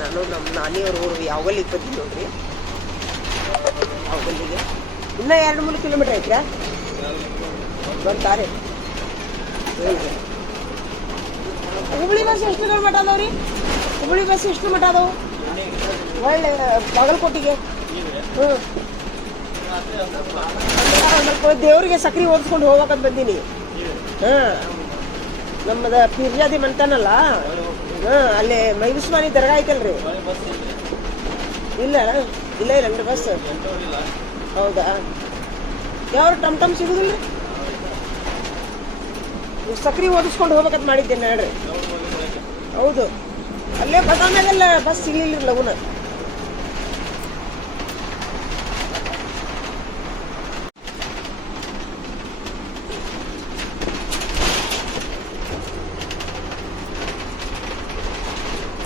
ನಾನು ನಮ್ಮ ನಾನಿಯವ್ರ ಊರು ಯಾವಲ್ಲಿಗೆ ಬಂದಿನಿ ನೋಡ್ರಿ. ಯಾವಲ್ಲಿಗೆ ಇನ್ನ ಎರಡು ಮೂರು ಕಿಲೋಮೀಟರ್ ಐತ್ರಾ? ಬರ್ತಾರೆ. ಹುಬ್ಳಿ ಬಸ್ ಎಷ್ಟು ಕಿಲೋಮೀಟರ್ ಅದಾವ್ರಿ? ಹುಬ್ಳಿ ಬಸ್ ಎಷ್ಟು ಮಠ ಅದಾವು? ಒಳ್ಳೆ, ಬಾಗಲಕೋಟಿಗೆ. ಹ್ಞೂ ದೇವ್ರಿಗೆ ಸಕ್ರೆ ಓದಿಸ್ಕೊಂಡು ಹೋಗ್ಬೇಕಂತ ಬಂದೀನಿ. ಹಾಂ ನಮ್ಮದ ಪಿರ್ಜಾದಿ ಮಂತಾನಲ್ಲ? ಹಾಂ, ಅಲ್ಲಿ ದರ್ಗಾ ಐತಲ್ರಿ. ಇಲ್ಲ ಇಲ್ಲ ಇಲ್ಲನ್ರಿ ಬಸ್. ಹೌದಾ? ಯಾವ ಟಮ್ ಟಮ್ ಸಿಗುದಿಲ್ರಿ ಸಕ್ರಿ ಓದಿಸ್ಕೊಂಡು ಹೋಗ್ಬೇಕಂತ ಮಾಡಿದ್ದೇನೆ ಹೇಳ್ರಿ ಹೌದು. ಅಲ್ಲೇ ಬದಾಮ್ಯಾಗೆಲ್ಲ ಬಸ್ ಸಿಗ್ಲಿಲ್ಲ ಲಗುನ.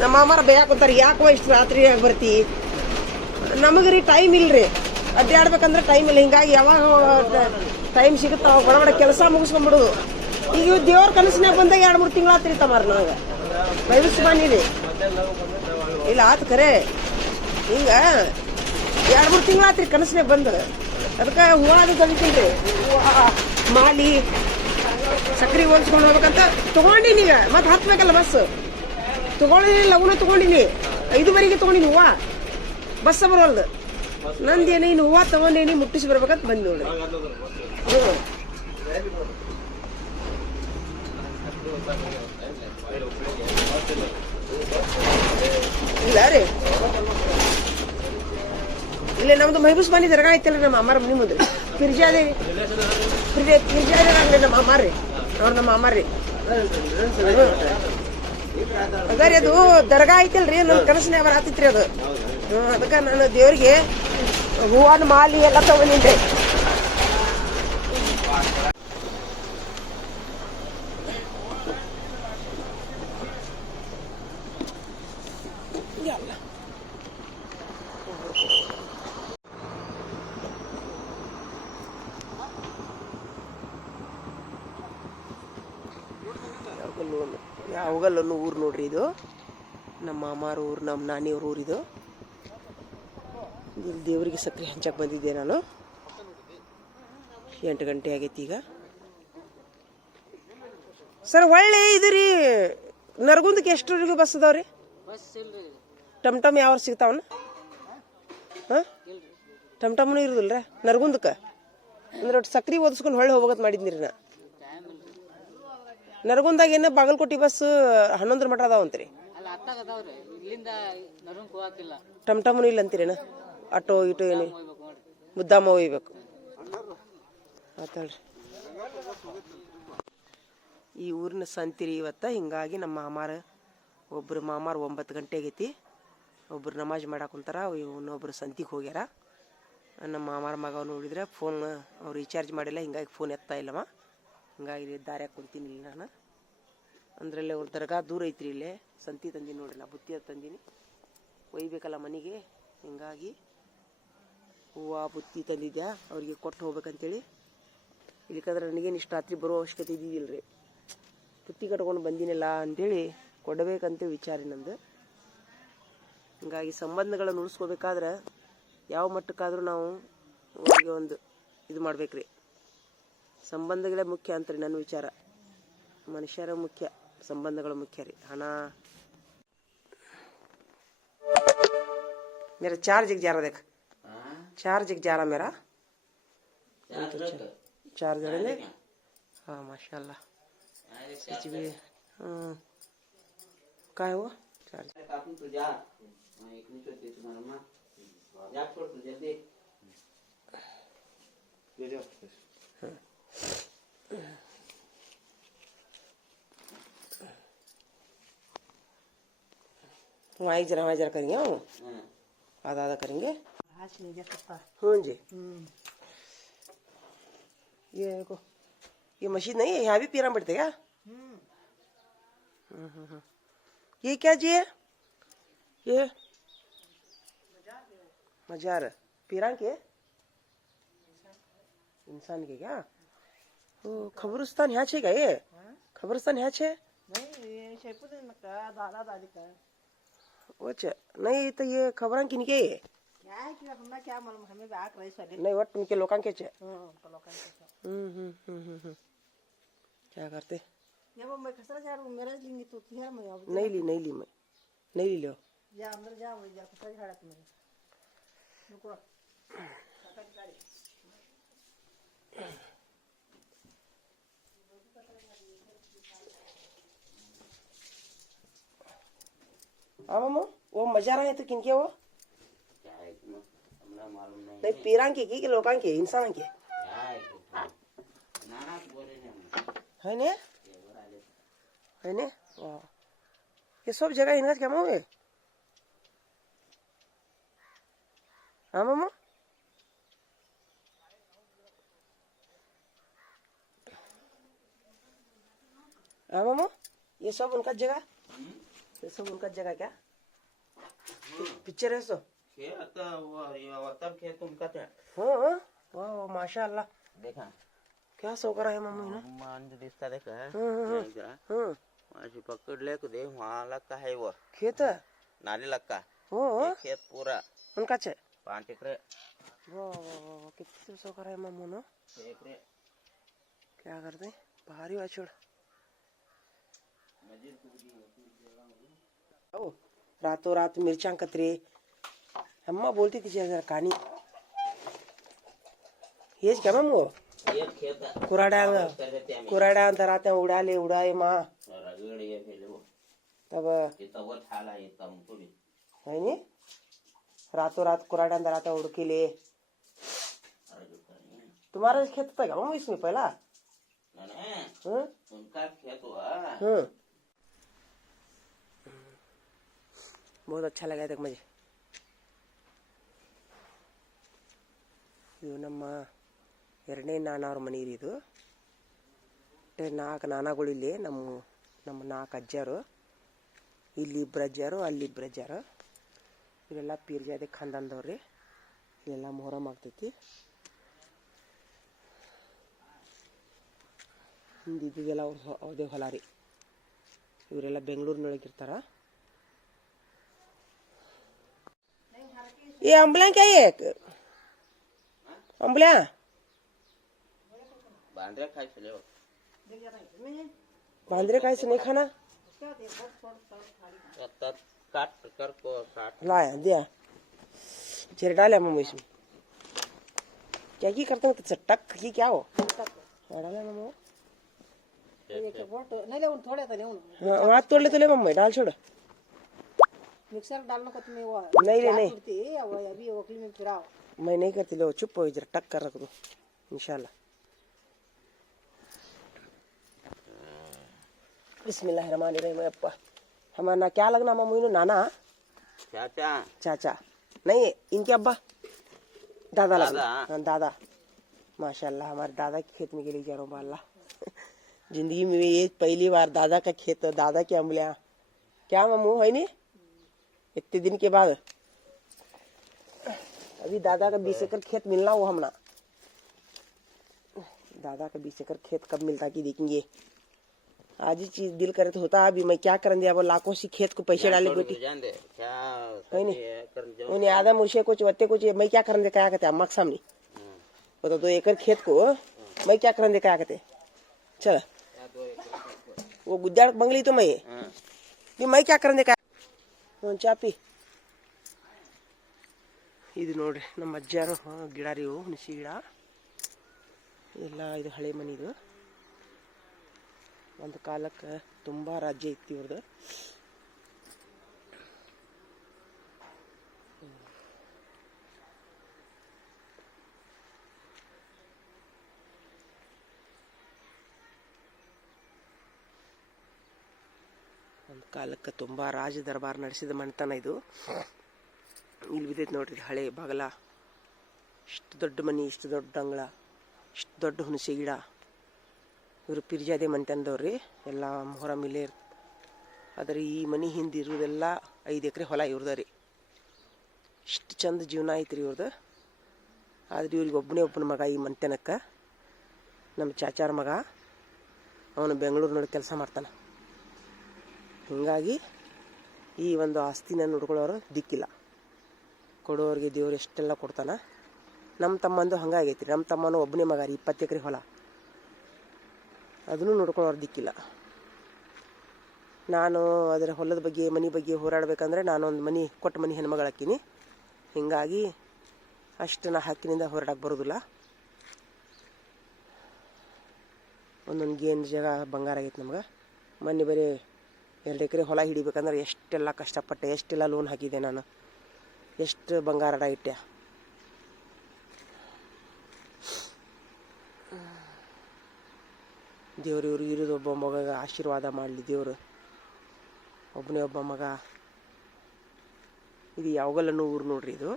ನಮ್ಮ ಮಾಮಾರ ಯಾಕೆ ಯಾಕೋ ಇಷ್ಟು ರಾತ್ರಿ ಬರ್ತಿ? ನಮಗೆ ರೀ ಟೈಮ್ ಇಲ್ರಿ. ಅಡ್ಡಾಡ್ಬೇಕಂದ್ರೆ ಟೈಮ್ ಇಲ್ಲ. ಹಿಂಗಾಗಿ ಯಾವಾಗ ಟೈಮ್ ಸಿಗುತ್ತಾವ ಬಡ ಬಡ ಕೆಲಸ ಮುಗಿಸ್ಕೊಂಡ್ಬಿಡುದು ಈಗ ದೇವ್ರ ಕನಸಿನಾಗ ಬಂದಾಗ ಎರಡು, ಮೂರು ತಿಂಗಳು ಆತ್ರಿ ತಮಾರ ನನಗೆ. ಬೈಬಿಸ್ ಬಂದಿನಿ ಇಲ್ಲ, ಆತು ಖರೆ ಹಿಂಗ ಎರಡು, ಮೂರು ತಿಂಗಳು ಆತ್ರಿ ಕನಸಿನಾಗ ಬಂದ. ಅದಕ್ಕೆ ಹೂವ ಅದು ತಂದಿದ್ದೀನಿ ಮಾಲಿ, ಸಕ್ರೆ ಹೋಲ್ಸ್ಕೊಂಡು ಹೋಗ್ಬೇಕಂತ ತಗೊಂಡಿ ಈಗ. ಮತ್ತೆ ಹತ್ಬೇಕಲ್ಲ ಬಸ್ ತಗೊಂಡಿನಿ ಲಗುನ ತಗೊಂಡಿನಿ. ಐದುವರೆಗೆ ತಗೊಂಡಿನಿ ಹೂವ ಬಸ್ಸ ಬರೋಲ್ದು. ನಂದೇನು ಇನ್ನು ಹೂವ ತಗೊಂಡೇನಿ ಮುಟ್ಟಿಸಿ ಬರ್ಬೇಕಂತ ಬಂದ್ ನೋಡ್ರಿ ಹ್ಞೂ ಇಲ್ಲ ರೀ. ಇಲ್ಲ ನಮ್ದು ಮೈಬೂಸ್ ಮನೆ ದರ್ಗಾ ಐತಲ್ರಿ ನಮ್ಮ ಅಮ್ಮಾರ ಮನೆ ಮುಂದ್ರಿ ಪಿರ್ಜಾದಿ ಪಿರ್ಜಾ ಪಿರ್ಜಾದಿ ನಮ್ಮ ಅಮ್ಮಾರಿ ಅವ್ರ ನಮ್ಮ ಅಮ್ಮಾರಿ ಅದಾರಿ, ಅದು ದರ್ಗಾ ಐತಿಲ್ರಿ ನನ್ನ ಕನಸಿನ ಬರತ್ತಿತ್ರಿ ಅದು. ಅದಕ್ಕೆ ನಾನು ದೇವ್ರಿಗೆ ಹೂವನ ಮಾಲಿ ಎಲ್ಲ ತಗೊಂಡಿದ್ದೆ ಯಾವಗಲ್ಲೂ ಯಾವಗಲ್ಲೂ ಊರು ನೋಡ್ರಿ ಇದು ನಮ್ಮ ಮಾಮಾರ ಊರು, ನಮ್ಮ ನಾನಿಯವ್ರ ಊರು ಇದು. ಇಲ್ಲಿ ದೇವರಿಗೆ ಸಕ್ಕರೆ ಹಂಚಕ್ಕೆ ಬಂದಿದ್ದೆ ನಾನು. ಎಂಟು ಗಂಟೆ ಆಗೈತಿ ಈಗ. ಸರ್, ಒಳ್ಳೆ ಇದು ರೀ. ನರಗುಂದಕ್ಕೆ ಎಷ್ಟು ಬಸ್ ಅದಾವ್ರಿ ಟಮ್ ಟಮ್ ಯಾವ ಸಿಗ್ತಾವನ ಹಾಂ? ಟಮ್ ಟಮ್ನು ಇರುದಿಲ್ಲ ರೀ ನರಗುಂದಕ್ಕೆ? ಅಂದ್ರೆ ಒಟ್ಟು ಸಕ್ರೆ ಓದಿಸ್ಕೊಂಡು ಹೊಳ್ಳಿ ಹೋಗೋದ್ ಮಾಡಿದ್ನಿ ರೀ ನಾ. ನರಗುಂದಾಗ ಏನೋ ಬಾಗಲಕೋಟೆ ಬಸ್ ಹನ್ನೊಂದರ ಮಟ್ಟ ಅದಾವಂತ್ರಿ. ಅದಾವ್ರಿ ಇಲ್ಲಿಂದ ನಡುನ್ ಹೋಗಾಕಿಲ್ಲ. ಟಮ್ ಟಮ್ನು ಇಲ್ಲ ಅಂತೀರೇನ? ಆಟೋ ಇಟೋ ಏನು? ಮುದ್ದಾಮ ಒಯ್ಬೇಕು ಆತಾಳ್ರಿ. ಈ ಊರಿನ ಸಂತಿರಿ ಇವತ್ತು ಹಿಂಗಾಗಿ ನಮ್ಮ ಮಾಮಾರ ಒಬ್ರು ಮಾಮಾರ ಒಂಬತ್ತು ಗಂಟೆ ಆಗೈತಿ ಒಬ್ರು ನಮಾಜ್ ಮಾಡಕ್ಕೆ ಕುಂತಾರ ಇನ್ನೊಬ್ರು ಸಂತಿಗೆ ಹೋಗ್ಯಾರ. ನಮ್ಮ ಮಾಮಾರ ಮಗ ನೋಡಿದ್ರೆ ಫೋನ್ ಅವ್ರು ರೀಚಾರ್ಜ್ ಮಾಡಿಲ್ಲ ಹಿಂಗಾಗಿ ಫೋನ್ ಎತ್ತಾ ಇಲ್ಲಮ್ಮ ಹಿಂಗಾಗಿ ದಾರ್ಯಾಗ ಕುಂತೀನಿ ಇಲ್ಲಿ ನಾನು. ಅಂದ್ರಲ್ಲಿ ಅವ್ರ ದರ್ಗಾ ದೂರ ಐತ್ರಿ ಇಲ್ಲೇ. ಸಂತಿ ತಂದೀನಿ ನೋಡಿಲ್ಲ ಬುತ್ತಿ ತಂದೀನಿ. ಒಯ್ಬೇಕಲ್ಲ ಮನೆಗೆ, ಹಿಂಗಾಗಿ ಹೂವು ಬುತ್ತಿ ತಂದಿದ್ಯಾ, ಅವ್ರಿಗೆ ಕೊಟ್ಟು ಹೋಗ್ಬೇಕಂತೇಳಿ. ಇಲ್ಲಿಕಂದ್ರೆ ನನಗೇನು ಇಷ್ಟು, ರಾತ್ರಿ ಬರೋ ಅವಶ್ಯಕತೆ ಇದ್ದಿದ್ದಿಲ್ಲ ರೀ ಬುತ್ತಿ ಕಟ್ಕೊಂಡು ಬಂದಿನಿಲ್ಲ ಅಂತೇಳಿ ಕೊಡಬೇಕಂತ ವಿಚಾರ ನಂದು. ಹಿಂಗಾಗಿ ಸಂಬಂಧಗಳನ್ನು ಉಳಿಸ್ಕೋಬೇಕಾದ್ರೆ ಯಾವ ಮಟ್ಟಕ್ಕಾದರೂ ನಾವು ಅವ್ರಿಗೆ ಒಂದು ಇದು ಮಾಡ್ಬೇಕ್ರಿ. ಸಂಬಂಧಗಳೇ ಮುಖ್ಯ ಅಂತ ರೀ ನನ್ನ ವಿಚಾರ. ಮನುಷ್ಯರ ಮುಖ್ಯ, ಸಂಬಂಧಗಳು ಮುಖ್ಯ ರೀ. ಹಣ मेरा चार जिग जा रहा देख चार जिग जा रहा मेरा चार जड़े हाँ माशाल्लाह। हाँ। काय हो चार हाँ। वहाँ जरा वहाँ जरा करिए हाँ। आधा आधा करेंगे। हाँ जी। ये देखो ये मशीन नहीं है यहाँ भी पड़ता है क्या? हम्म, हम्म, हम्म। ये क्या जी है? ये मजार पीरा के? इंसान के क्या? ओ खबरस्तान यहाँ छे क्या ये? खबरस्तान यहाँ छे? नहीं ये शेपूत नका दादा दादी का वच नहीं तो ये खबर किनके काय किंवा हम्हा क्या हमें भी हम्म, हम्म, हम्म, हम्म, क्या करते? नहीं मग मैं। ली ली। अंदर जा जा मामा? वो मजारा है तो किनके वो? नहीं पीरां के की के लोकां के इंसान के? है ने? है ने? ये सब जगह इनका क्या मांगे हाँ? मामा? हाँ मामा? ये सब उनका जगह? ये सब उनका जगह क्या? पिक्चर है सो? व- वतन खेत तुमका त्या हाँ हाँ। वाह वाह माशाल्लाह। देखा। क्या सो करा है मम्मी ना? मांज दिसता देखा हं, हं, हं. हाँ। माझी पकडले को दे वहाँ लक्का है वो। खेत है? नाली लक्का हो ये खेत पूरा। उनका चे पाच एकरे वाह वाह वाह वाह किती सो करा है मम्मू ना? एकरे क्या करते भारी वाचोड़ ओ रातोरात मिरच्या कत्रे. अम्मा बोलते तिची जरा काणी हेच घ्या मग कुराड्या कुराड्या अंतर रात्या उडाले उडाय मा. तब है नी? रातोरात कुराड्या अंतर रात्या उडकिले. तुम्हारा खेत था क्या इसमें पहला? हम्म अच्छा लगा तक मुझे ಇದು ನಮ್ಮ ಎರಡನೇ ನಾನವ್ರ ಮನೆ ರೀ ಇದು ಮತ್ತೆ ನಾಲ್ಕು ನಾನಗಳು ಇಲ್ಲಿ ನಮ್ಮ ನಮ್ಮ ನಾಲ್ಕು ಅಜ್ಜಾರು ಇಲ್ಲಿ ಇಬ್ಬರು ಅಜ್ಜಾರು ಅಲ್ಲಿ ಇಬ್ಬರು ಅಜ್ಜಾರು ಇವೆಲ್ಲ ಪೀರ್ಜಾದೆ ಖಾನ್ದಾನ್ದವ್ರಿ ಇಲ್ಲೆಲ್ಲ ಮೊಹರಮ್ ಆಗ್ತೈತಿ ಹಿಂದೆ ಇದ್ದಿದ್ದೆಲ್ಲ ಅವ್ರ ಹೊ- ಅವ್ರದೇ ಹೊಲ ರೀ ಇವರೆಲ್ಲ ಬೆಂಗಳೂರಿನೊಳಗಿರ್ತಾರ ये अम्बला क्या ये अम्बला? बांद्रे खाई से नहीं खाना? लाया दिया। चेहरे डाले मम्मी इसमें। क्या की करते हैं? तो टक की क्या हो? डाले हम वो नहीं ले उन थोड़े तो नहीं उन हाथ तोड़ ले तो ले मम्मी डाल छोड़। मिक्सर डालने को तुम्हें वो नहीं, चार नहीं। कुर्ती, अब अभी वकली में फिराओ। मैं नहीं करती लो चुप हो इधर टक कर रख दो इंशाल्लाह। बिस्मिल्लाहिर्रहमानिर्रहीम अप्पा हमारा क्या लगना मम्मी नु नाना? चाचा। चाचा। नहीं इनके अब्बा? दादा लगना। दादा? हाँ दादा। माशाल्लाह हमारे दादा के खेत में के लिए जा रहा हूँ अल्लाह ज़िंदगी में ये पहली बार दादा का खेत दादा की अम्बलियाँ क्या मामू है नहीं? इतने दिन के बाद। अभी दादा का बीस एकड़ खेत मिलना वो हमना। दादा का बीस एकड़ खेत कब मिलता कि देखेंगे। आज ही चीज़ दिल करे तो होता अभी मैं क्या करने दिया वो लाखों सी खेत को पैसे डाले बेटी। उन्हें आधा मुझे कुछ वत्ते कुछ मैं क्या करने दे क्या कहते अम्मा के सामने। वो तो दो एकड़ खेत को मैं क्या करने दे क्या कहते चल। दो वो गुद्दाड़ बंगली तो मैं। हाँ। ये मैं क्या करने का ಒಂದು ಚಾಪಿ. ಇದು ನೋಡ್ರಿ, ನಮ್ಮ ಅಜ್ಜಾರು ಗಿಡ ರೀ ಹುಣಸಿ ಗಿಡ. ಎಲ್ಲ ಇದು ಹಳೆ ಮನಿದು ಒಂದು ಕಾಲಕ್ಕೆ ತುಂಬ ರಾಜ್ಯ ಇತ್ತು ಇವ್ರದ್ದು ಕಾಲಕ್ಕೆ ತುಂಬ ರಾಜ ದರ್ಬಾರ್ ನಡೆಸಿದ ಮನೆತನ ಇದು. ಇಲ್ಲಿ ಬಿದ್ದೈತೆ ನೋಡ್ರಿ ಹಳೆ ಬಾಗಲ. ಇಷ್ಟು ದೊಡ್ಡ ಮನೆ, ಇಷ್ಟು ದೊಡ್ಡ ಅಂಗಳ, ಇಷ್ಟು ದೊಡ್ಡ ಹುಣಸೆ ಗಿಡ. ಇವರು ಪಿರ್ಜಾದೆ ರೀ ಎಲ್ಲ ಮೊಹರಂ ಇಲ್ಲೇ ಇರ್ ಆದರೆ ಈ ಮನೆ ಹಿಂದೆ ಇರೋದೆಲ್ಲ ಐದು ಎಕರೆ ಹೊಲ ಇವ್ರದ ರೀ. ಇಷ್ಟು ಚಂದ ಜೀವನ ಐತ್ರಿ ಇವ್ರದ್ದು ಆದ್ರೆ ಇವ್ರಿಗೆ ಒಬ್ಬನೇ ಒಬ್ಬನ ಮಗ ಈ ಮನೆತನಕ್ಕೆ. ನಮ್ಮ ಚಾಚಾರ ಮಗ. ಅವನು ಬೆಂಗಳೂರಿನೊಳಗೆ ಕೆಲಸ ಮಾಡ್ತಾನೆ. ಹೀಗಾಗಿ ಈ ಒಂದು ಆಸ್ತಿನ ನೋಡ್ಕೊಳ್ಳೋರು ದಿಕ್ಕಿಲ್ಲ. ಕೊಡೋರಿಗೆ ದೇವ್ರು ಎಷ್ಟೆಲ್ಲ ಕೊಡ್ತಾನ? ನಮ್ಮ ತಮ್ಮಂದು ಹಂಗಾಗೈತಿ ನಮ್ಮ ತಮ್ಮನೂ ಒಬ್ಬನೇ ಮಗ ರೀ, ಇಪ್ಪತ್ತು ಎಕರೆ ಹೊಲ. ಅದನ್ನು ನೋಡ್ಕೊಳ್ಳೋರು ದಿಕ್ಕಿಲ್ಲ. ನಾನು ಅದರ ಹೊಲದ ಬಗ್ಗೆ, ಮನೆ ಬಗ್ಗೆ ಹೋರಾಡಬೇಕಂದ್ರೆ ಒಂದು ಮನೆ, ಕೊಟ್ಟ ಮನೆ ಹೆಣ್ಮಗಳಾಕಿನಿ ಹೀಗಾಗಿ ಅಷ್ಟು ನಾ ಹಕ್ಕಿನಿಂದ ಹೋರಾಡಕ್ಕೆ ಬರೋದಿಲ್ಲ. ಒಂದೊಂದು ಗೇನ್ ಜಾಗ ಬಂಗಾರ ಆಗೈತೆ ನಮ್ಗೆ. ಮೊನ್ನೆ ಬರೀ ಎರಡು ಎಕರೆ ಹೊಲ ಹಿಡಿಬೇಕಂದ್ರೆ ಎಷ್ಟೆಲ್ಲ ಕಷ್ಟಪಟ್ಟೆ, ಎಷ್ಟೆಲ್ಲ ಲೋನ್ ಹಾಕಿದೆ ನಾನು. ಎಷ್ಟು ಬಂಗಾರ ಇಟ್ಟೆ. ದೇವ್ರು ಇವರು ಇರೋದು ಒಬ್ಬ ಮಗ ಆಶೀರ್ವಾದ ಮಾಡಲಿ ದೇವರು. ಒಬ್ಬನೇ ಒಬ್ಬ ಮಗ. ಇದು ಯಾವಾಗಲ್ಲೂ ಊರು ನೋಡ್ರಿ ಇದು.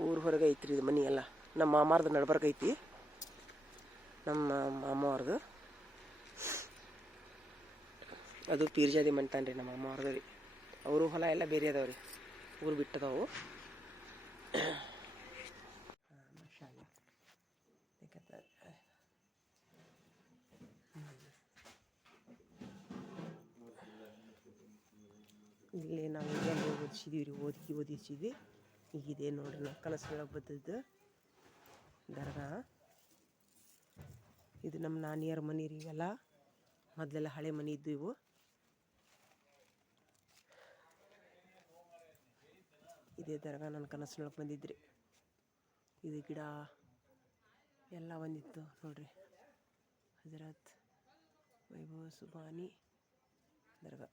ಊರು ಹೊರಗೆ ಐತ್ರಿ ಇದು ಮನೆ ಎಲ್ಲ ನಮ್ಮ ಮಾಮಾರ್ದು ನಡ್ಬರ್ಕೈತಿ ನಮ್ಮ ಮಾಮವ್ರದ್ದು ಅದು ಪೀರ್ಜಾದಿ ಮಂಟಾನ್ರಿ ನಮ್ಮ ಅಮ್ಮ ರೀ ಅವರು ಹೊಲ ಎಲ್ಲ ಬೇರೆ ಅದಾವ್ರಿ. ಊರು ಬಿಟ್ಟದವು. ಇಲ್ಲಿ ನಾವು ಎಲ್ಲ ಓದಿಸಿದ್ವಿ ರೀ ಓದಿ ಓದಿಸಿದ್ವಿ. ಈಗ ಇದೆ ನೋಡ್ರಿ ನಾವು ಕನಸು ಬದ್ದದ್ದು ದರ್ಗಾ. ಇದು ನಮ್ಮ ನಾನಿಯರ ಮನೆ ರೀ ಇವೆಲ್ಲ. ಮೊದಲೆಲ್ಲ ಹಳೆ ಮನೆ ಇದ್ದು ಇವು. ಇದೇ ದರ್ಗಾ ನನ್ನ ಕನಸಿನೊಳಗೆ ಬಂದಿದ್ರಿ. ಇದು ಗಿಡ ಎಲ್ಲ ಬಂದಿತ್ತು ನೋಡ್ರಿ. ಹಜರತ್ ವೈಭವ ಸುಬಾನಿ ದರ್ಗಾ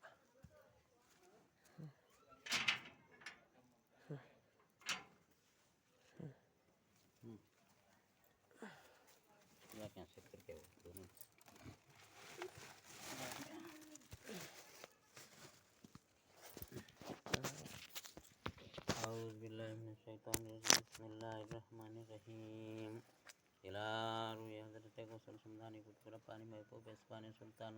எல்லாரும் हज़रत गौसल सुल्तान कुतुल पानी महबूब इस्पानी सुल्तान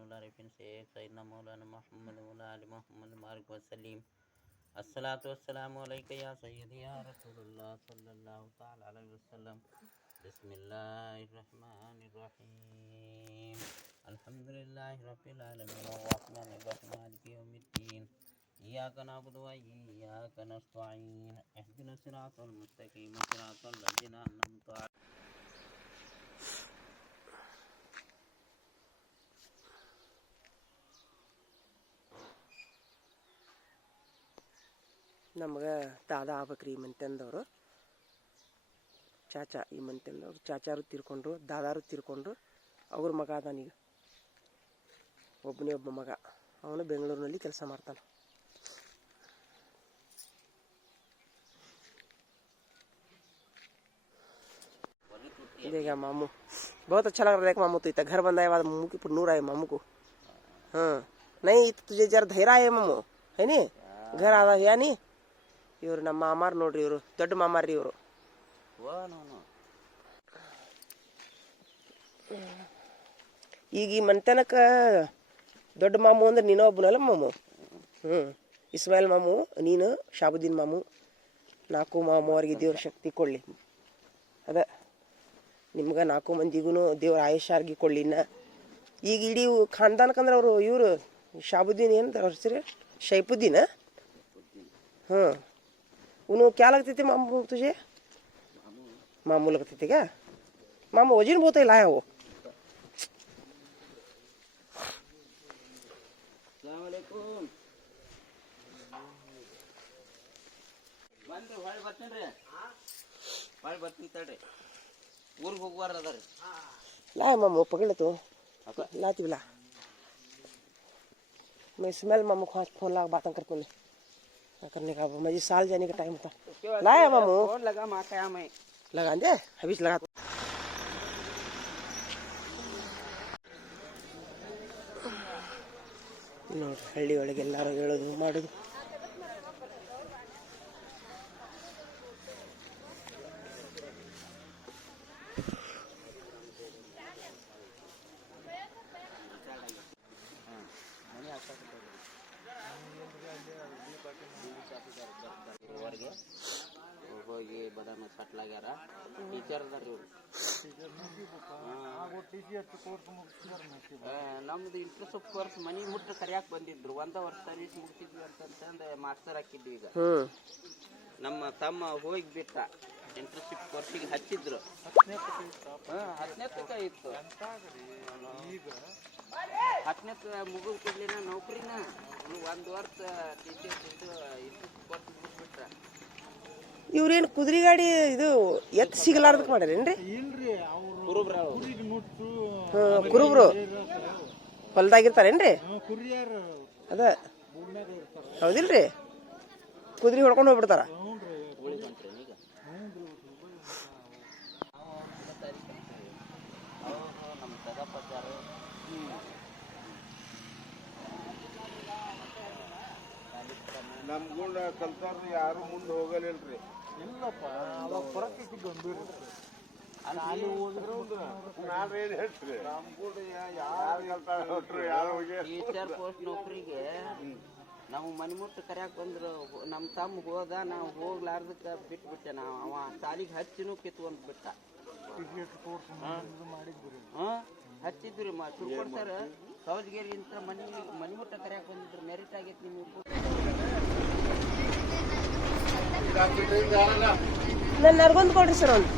शेख सैदना मौलाना मोहम्मद आल मोहम्मद मार्ग वसलीम अस्सलाम या सैदी या रसूलुल्लाह सल्लल्लाहु तआला अलैहि वसल्लम। बिस्मिल्लाहिर्रहमानिर्रहीम। अल्हम्दुलिल्लाहि रब्बिल आलमीन। अर्रहमानिर्रहीम मालिकि यौमिद्दीन يا رسول الله صلى الله تعالى عليه وسلم بسم الله الرحمن الرحيم الحمد لله رب العالمين الرحمن الرحيم مالك يوم الدين إياك نعبد وإياك نستعين اهدنا الصراط المستقيم صراط الذين أنعمت عليهم ನಮ್ಗೆ ದಾದ ಆಗ್ಬೇಕ್ರಿ ಈ ಮಂತ್ಯಂದವರು ಚಾಚಾ ಈ ಮಂತ್ಯಂದವ್ರು ಚಾಚಾರು ತೀರ್ಕೊಂಡ್ರು ದಾದಾರು ತೀರ್ಕೊಂಡ್ರು ಅವ್ರ ಮಗ ಅದಾನೀಗ ಒಬ್ಬನೇ ಒಬ್ಬ ಮಗ ಅವನು ಬೆಂಗಳೂರಿನಲ್ಲಿ ಕೆಲಸ ಮಾಡ್ತಾನೆ देखा मामू बहुत अच्छा लग रहा है देख मामू तो इतना घर बंदा है बाद मामू की नूर आए मामू को हाँ नहीं तो तुझे जरा धैर्य है मामू है नी घर आदा या नी ಇವ್ರು ನಮ್ಮ ಮಾಮಾರ್ ನೋಡ್ರಿ ಇವರು ದೊಡ್ಡ ಮಾಮಾರ್ ರೀ ಇವರು ಓ ನೋ ನೋ ಈಗ ಈ ಮಂತನಕ ದೊಡ್ಡ ಮಾಮು ಅಂದ್ರೆ ನೀನು ಒಬ್ಬನಲ್ಲ ಮಾಮು ಹ್ಞೂ ಇಸ್ಮಾಯಿಲ್ ಮಾಮು ನೀನು ಶಾಬುದ್ದೀನ್ ಮಾಮು ನಾಲ್ಕು ಮಾಮು ಅವ್ರಿಗೆ ದೇವ್ರ ಶಕ್ತಿ ಕೊಡಲಿ ಅದ ನಿಮ್ಗೆ ನಾಲ್ಕು ಮಂದಿಗೂ ದೇವ್ರ ಆಯುಷಾರ್ಗಿ ಕೊಡ್ಲಿನ ಈಗ ಇಡೀ ಖಾನ್ದಾನಕಂದ್ರೆ ಅವರು ಇವರು ಶಾಬುದ್ದೀನ್ ಏನು ಅವ್ರ ಶೈಪುದ್ದೀನ? ಹಾಂ ಇವನು ಕ್ಯಾಲಾಗ್ತೈತಿ ಮಾಮೂಲು ತುಜೆ? ಮಾಮೂಲು ಆಗ್ತೈತಿಗ ಮಾಮ ವಜೀನ್ ಬೋತ ಇಲ್ಲ ಯಾವ? ಬರ್ತೀನಿ ತಡ್ರಿ. ಊರಿಗೆ ಹೋಗ್ಬಾರ್ದು ಅದ ರೀ लाया मामू पकड़ ले तू लाती बिला मैं स्मेल मामू को आज फोन लगा बातें करते नहीं करने का मुझे साल जाने का टाइम होता लाया मामू ಫೋನ್ ಲಗ ಮಾಕಾಯ ಮೈ लगा दे अभी से लगा ನೋಡ್ರಿ ಹಳ್ಳಿ ಒಳಗೆ ಎಲ್ಲರೂ ಹೇಳೋದು ಮಾಡೋದು ನಮ್ದು ಇಂಟರ್ಶಿಪ್ ಕೋರ್ಸ್ ಮನಿ ಮುಟ್ಟ ಸರಿಯಾಗಿ ಬಂದಿದ್ರು. ಒಂದ ವರ್ಷ ಸರ್ವಿಸ್ ಮುಗಿಸಿದ್ವಿ ಅಂದ್ರೆ ಮಾಸ್ಟರ್ ಹಾಕಿದ್ವಿ ಈಗ. ನಮ್ಮ ತಮ್ಮ ಹೋಗಿ ಬಿಟ್ಟ. ಇಂಟರ್ನ್ಶಿಪ್ ಕೋರ್ಸಿಗೆ ಹಚ್ಚಿದ್ರು. ಹತ್ತನೇತಕ್ಕ ಇತ್ತು. ಹತ್ತನೇತ ಮುಗಿದ ಕೂಡಲಿನ ನೌಕರಿನ ಒಂದು ವರ್ಷ ಟೀಚರ್ಸ್ ಇದ್ದು ಇಂಟರ್ನ್ಶಿಪ್ ಕೋರ್ಸ್ ಮುಗಿಸ್ಬಿಟ್ಟ. ಇವ್ರೇನು ಕುದುರೆ ಗಾಡಿ ಇದು ಎತ್ತ ಸಿಗಲಾರ್ದಕ್ಕೆ ಮಾಡ್ಯಾರೇನ್ರಿ? ಇಲ್ರಿ ಹ್ಞೂ ಕುರುಬ್ರು ಹೊಲ್ದಾಗಿರ್ತಾರೇನ್ರಿ? ಅದ. ಹೌದಿಲ್ರಿ? ಕುದುರೆ ಹೊಡ್ಕೊಂಡು ಹೋಗ್ಬಿಡ್ತಾರ. ನಮ್ಗೂ ಕಲ್ತಾರ ಯಾರು ಮುಂದೆ ಹೋಗಲಿಲ್ರಿ. ಇಲ್ಲಪ್ಪ ಅವಾಗ ಪರಿಸ್ಥಿತಿ ಗುಂಡ ಟೀಚರ್ ಪೋಸ್ಟ್ ನೌಕರಿಗೆ ನಾವು ಮನೆ ಮುಟ್ಟು ಕರ್ಯಾಕ ಬಂದ್ರು ನಮ್ಮ ತಮ್ಮ ಹೋದ ನಾವು ಹೋಗ್ಲಾರ್ದಕ್ಕ ಬಿಟ್ಬಿಟ್ಟೆ ನಾವು. ಅವ ಸಾಲಿಗೆ ಹಚ್ಚಿನೂ ಕಿತ್ಕೊಂಡ್ ಬಿಟ್ಟ. ಹಾ. ಹಚ್ಚಿದ್ರಿ ಮಾ ಸುರ್ಕೊಡ್ ಸರ್ ಸೌಜ್ಗೇರಿ ಮನೆ ಮನಿ ಮನಿ ಮುಟ್ಟ ಕರ್ಯಾಕ್ ಬಂದಿದ್ರು ಮೆರಿಟ್ ಆಗೈತಿ ನಿಮ್ಗೆ. ನನ್ನ ನರ್ಗೊಂದು ಕೊಡ್ರಿ ಸರ್ ಒಂದು